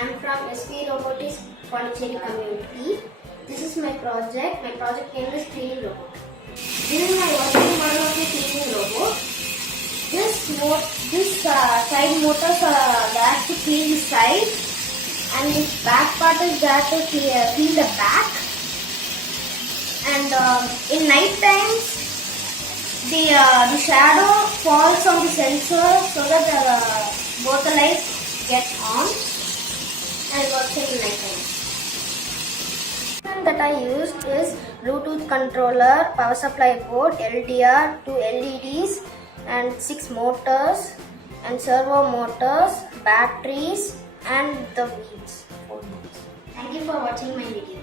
I am from SP Robotics Puducherry community. This is my project. My project name is cleaning robot. This is my working model of the cleaning robot. This side motors are there to clean the side, and this back part is there to clean the back. And in night times, the shadow falls on the sensor so that both the lights get on and works in night time. That I used is Bluetooth controller, power supply board, LDR, 2 LEDs and 6 motors and servo motors, batteries and the wheels. 4 wheels. Thank you for watching my video.